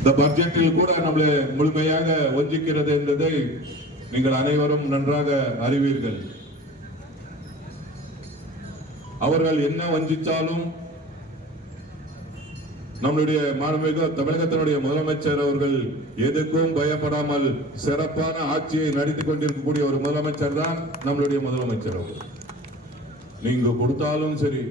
இந்த பட்ஜெட்டில் கூட நம்மளை முழுமையாக வஞ்சிக்கிறது என்பதை நீங்கள் அனைவரும் நன்றாக அறிவீர்கள். அவர்கள் என்ன வஞ்சித்தாலும் நம்முடைய மாண்புமிகு தமிழகத்தினுடைய முதலமைச்சர் அவர்கள் எதுக்கும் பயப்படாமல் சிறப்பான ஆட்சியை நடத்தி கொண்டிருக்கக்கூடிய ஒரு முதலமைச்சர் தான் நம்மளுடைய முதலமைச்சர் அவர்கள். நீங்க கொடுத்தாலும் சரி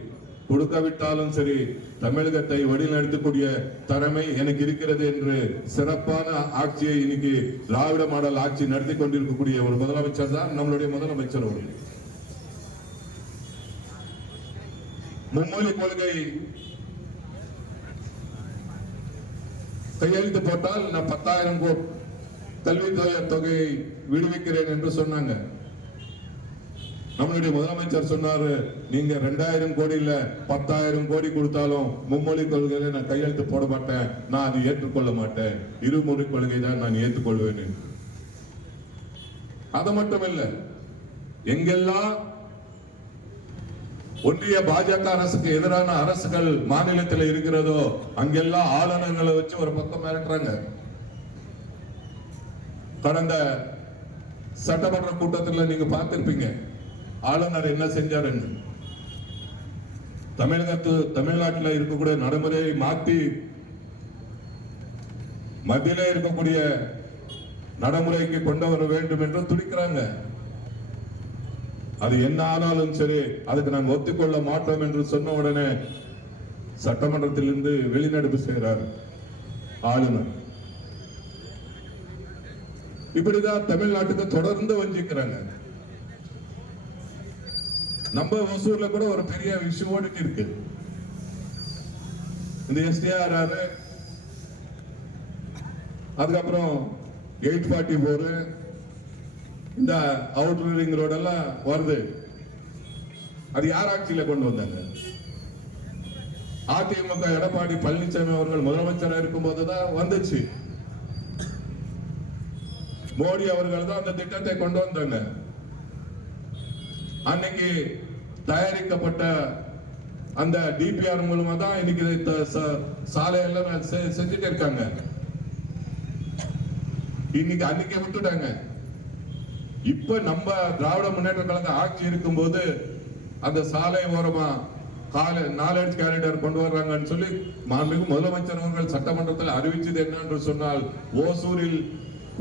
கொடுக்காவிட்டாலும் சரி தமிழகத்தை வழிநடத்தக்கூடிய திறமை எனக்கு இருக்கிறது என்று சிறப்பான ஆட்சியை இன்னைக்கு திராவிட மாடல் ஆட்சி நடத்தி கொண்டிருக்கக்கூடிய ஒரு முதலமைச்சர் தான் நம்மளுடைய முதலமைச்சர் அவர்கள். மும்மொழி கொள்கை கையெழுத்து போட்டால் நான் 10,000 கல்வி தொகையை விடுவிக்கிறேன் என்று சொன்னாங்க. நம்மளுடைய முதலமைச்சர் சொன்னாரு, நீங்க 2,000 கோடி இல்ல 10,000 கோடி கொடுத்தாலும் மும்மொழி கொள்கையில நான் கையெழுத்து போட மாட்டேன், நான் அதை ஏற்றுக்கொள்ள மாட்டேன், இருமொழி கொள்கை தான் நான் ஏற்றுக்கொள்வேன். அது மட்டும் இல்ல, எங்கெல்லாம் ஒன்றிய பாஜக அரசுக்கு எதிரான அரசுகள் மாநிலத்தில் இருக்கிறதோ அங்கெல்லாம் ஆளுநர்களை வச்சு ஒரு பக்கம் மிரட்டுறாங்க. கடந்த சட்டமன்ற கூட்டத்தில் நீங்க பார்த்திருப்பீங்க ஆளுநர் என்ன செஞ்சாருன்னு. தமிழ்நாட்டில் இருக்கக்கூடிய நடைமுறையை மாற்றி மத்தியிலே இருக்கக்கூடிய நடைமுறைக்கு கொண்டு வர வேண்டும் என்று துடிக்கிறாங்க. அது என்ன ஆனாலும் சரி அதுக்கு நாங்கள் ஒத்துக்கொள்ள மாட்டோம் என்று சொன்ன உடனே சட்டமன்றத்திலிருந்து வெளிநடப்பு செய்கிறார் ஆளுநர். இப்படிதான் தமிழ்நாட்டுக்கு தொடர்ந்து வஞ்சிக்கிறாங்க. நம்ம ஒசூர்ல கூட ஒரு பெரிய விஷயம் ஓடிட்டு இருக்கு. இந்த SDR அதுக்கப்புறம் 844 இந்த அவுட்டர் ரிங் ரோடு எல்லாம் வருது. அது யார் ஆட்சியில கொண்டு வந்தாங்க? அதிமுக எடப்பாடி பழனிசாமி அவர்கள் முதலமைச்சராக இருக்கும் போதுதான் வந்துச்சு. மோடி அவர்கள் தான் அந்த திட்டத்தை கொண்டு வந்தாங்க. அன்னைக்கு தயாரிக்கப்பட்ட அந்த DPR மூலமா தான் இன்னைக்கு சாலையெல்லாம் செஞ்சுட்டு இருக்காங்க. இன்னைக்கு அன்னைக்கே விட்டுட்டாங்க. இப்ப நம்ம திராவிட முன்னேற்ற கழக ஆட்சி இருக்கும் போது அந்த சாலை ஓரமா நாலேஜ் காரிடார் கொண்டு வர்றாங்கன்னு சொல்லி மாண்புமிகு முதலமைச்சர் அவர்கள் சட்டமன்றத்தில் அறிவிச்சது என்னன்னு சொன்னால், ஓசூரில்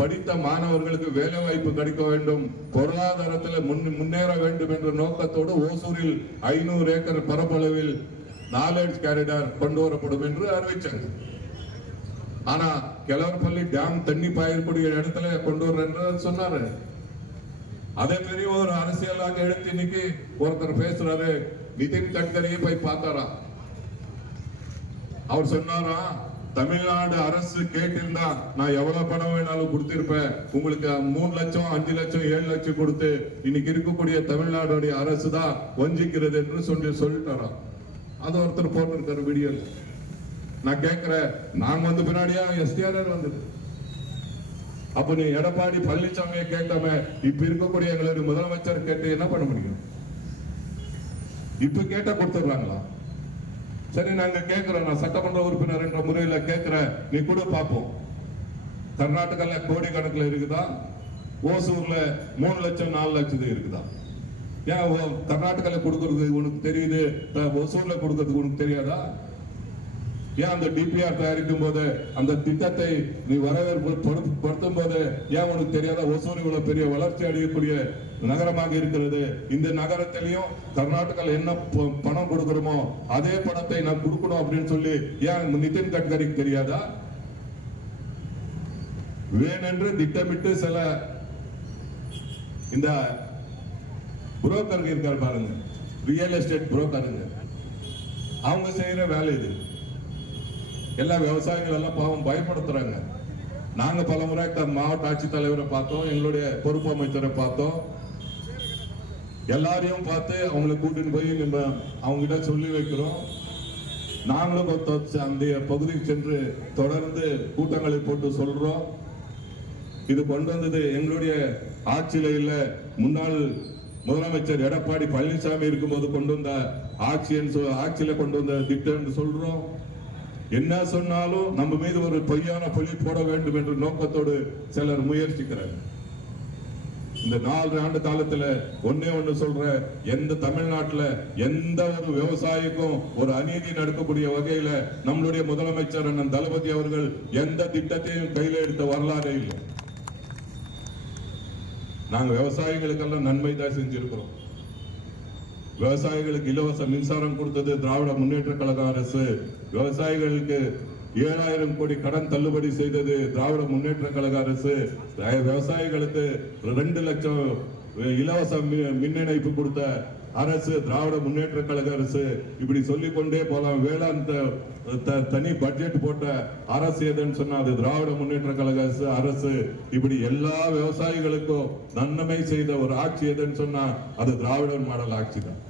படித்த மாணவர்களுக்கு வேலை வாய்ப்பு கிடைக்க வேண்டும், பொருளாதாரத்தில் முன்னேற வேண்டும் என்ற நோக்கத்தோடு ஓசூரில் 500 ஏக்கர் பரப்பளவில் நாலேஜ் காரிடார் கொண்டு வரப்படும் என்று அறிவிச்சாங்க. ஆனா கிழவரப்பள்ளி டேம் தண்ணி பாயக்கூடிய இடத்துல கொண்டு வர்றேன்னு சொன்னாரு. அதே பெரிய ஒரு அரசியலாக எடுத்து இன்னைக்கு ஒருத்தர் பேசுறாரு. நிதின் கட்கரியை போய் பார்த்தாரா? அவர் சொன்னாரா, தமிழ்நாடு அரசு கேட்டிருந்தா நான் எவ்வளவு பணம் வேணாலும் கொடுத்திருப்பேன், உங்களுக்கு 3 லட்சம் 5 லட்சம் 7 லட்சம் கொடுத்து இன்னைக்கு இருக்கக்கூடிய தமிழ்நாடுடைய அரசு தான் வஞ்சிக்கிறது என்று சொல்லிட்டாரா? அது ஒருத்தர் போட்டிருக்காரு வீடியோ. நான் கேட்கிறேன், நாங்க வந்து பின்னாடியா SDR வந்தது? அப்ப நீ எடப்பாடி பழனிசாமியை கேட்காம இப்ப இருக்கக்கூடிய எங்களுடைய முதலமைச்சர் கேட்டு என்ன பண்ண முடியும்? இப்ப கேட்டா கொடுத்துடுறாங்களா? சரி, நாங்க கேட்கிறோம், நான் சட்டமன்ற உறுப்பினர் என்ற முறையில கேட்கிறேன், நீ கூட பார்ப்போம். கர்நாடகால கோடி கணக்கில் இருக்குதா? ஓசூர்ல 3 லட்சம் 4 லட்சம் இருக்குதா? ஏன் கர்நாடகால கொடுக்கறது உனக்கு தெரியுது, ஓசூர்ல கொடுக்கறது உனக்கு தெரியாதா? ஏன் அந்த DPR தயாரிக்கும் போது அந்த திட்டத்தை நீ வரவேற்படுத்தும் போது ஏன் உனக்கு தெரியாத? ஓசூர் இவ்வளவு பெரிய வளர்ச்சி அடையக்கூடிய நகரமாக இருக்கிறது. இந்த நகரத்திலையும் கர்நாடகால என்ன பணம் கொடுக்கிறோமோ அதே பணத்தை நான் கொடுக்கணும் அப்படின்னு சொல்லி ஏன் நிதின் கட்கரிக்கு தெரியாதா? வேணென்று திட்டமிட்டு சில இந்த புரோக்கர்கள் இருக்காரு பாருங்க, ரியல் எஸ்டேட் புரோக்கருங்க, அவங்க செய்யற வேலை இது. எல்லா விவசாயிகள் எல்லாம் பாவம் பயப்படுத்துறாங்க. நாங்க பலமுறை மாவட்ட ஆட்சித்தலைவரை பார்த்தோம், எங்களுடைய பொறுப்பு அமைச்சரை பார்த்தோம், எல்லாரையும் பார்த்து அவங்களை கூட்டிட்டு போய் நம்ம அவங்க கிட்ட சொல்லி வைக்கிறோம். நாங்களும் அந்த பகுதிக்கு சென்று தொடர்ந்து கூட்டங்களை போட்டு சொல்றோம். இது கொண்டு வந்தது எங்களுடைய ஆட்சியில இல்ல, முன்னாள் முதலமைச்சர் எடப்பாடி பழனிசாமி இருக்கும்போது கொண்டு வந்த ஆட்சியில கொண்டு வந்த திட்டம் என்று சொல்றோம். என்ன சொன்னாலும் நம்ம மீது ஒரு பொய்யான பழி போட வேண்டும் என்ற நோக்கத்தோடு சிலர் முயற்சிக்கிறார். இந்த 4 ஆண்டு காலத்துல ஒன்னே ஒண்ணு சொல்ற, எந்த தமிழ்நாட்டுல எந்த ஒரு விவசாயிக்கும் ஒரு அநீதி நடக்கக்கூடிய வகையில நம்மளுடைய முதலமைச்சர் அண்ணன் தளபதி அவர்கள் எந்த திட்டத்தையும் கையில எடுத்த வரலாறே இல்லை. நாங்க விவசாயிகளுக்கெல்லாம் நன்மை தான் செஞ்சிருக்கிறோம். விவசாயிகளுக்கு இலவச மின்சாரம் கொடுத்தது திராவிட முன்னேற்ற கழக அரசு. விவசாயிகளுக்கு 7,000 கோடி கடன் தள்ளுபடி செய்தது திராவிட முன்னேற்ற கழக அரசு. விவசாயிகளுக்கு 2 லட்சம் இலவச மின் இணைப்பு கொடுத்த அரசு திராவிட முன்னேற்ற கழக அரசு. இப்படி சொல்லிக் கொண்டே போலாம். வேளாண் தனி பட்ஜெட் போட்ட அரசு எதுன்னு சொன்னா அது திராவிட முன்னேற்ற கழக அரசு. இப்படி எல்லா விவசாயிகளுக்கும் நன்மை செய்த ஒரு ஆட்சி எதுன்னு சொன்னா அது திராவிட மாடல் ஆட்சி தான்.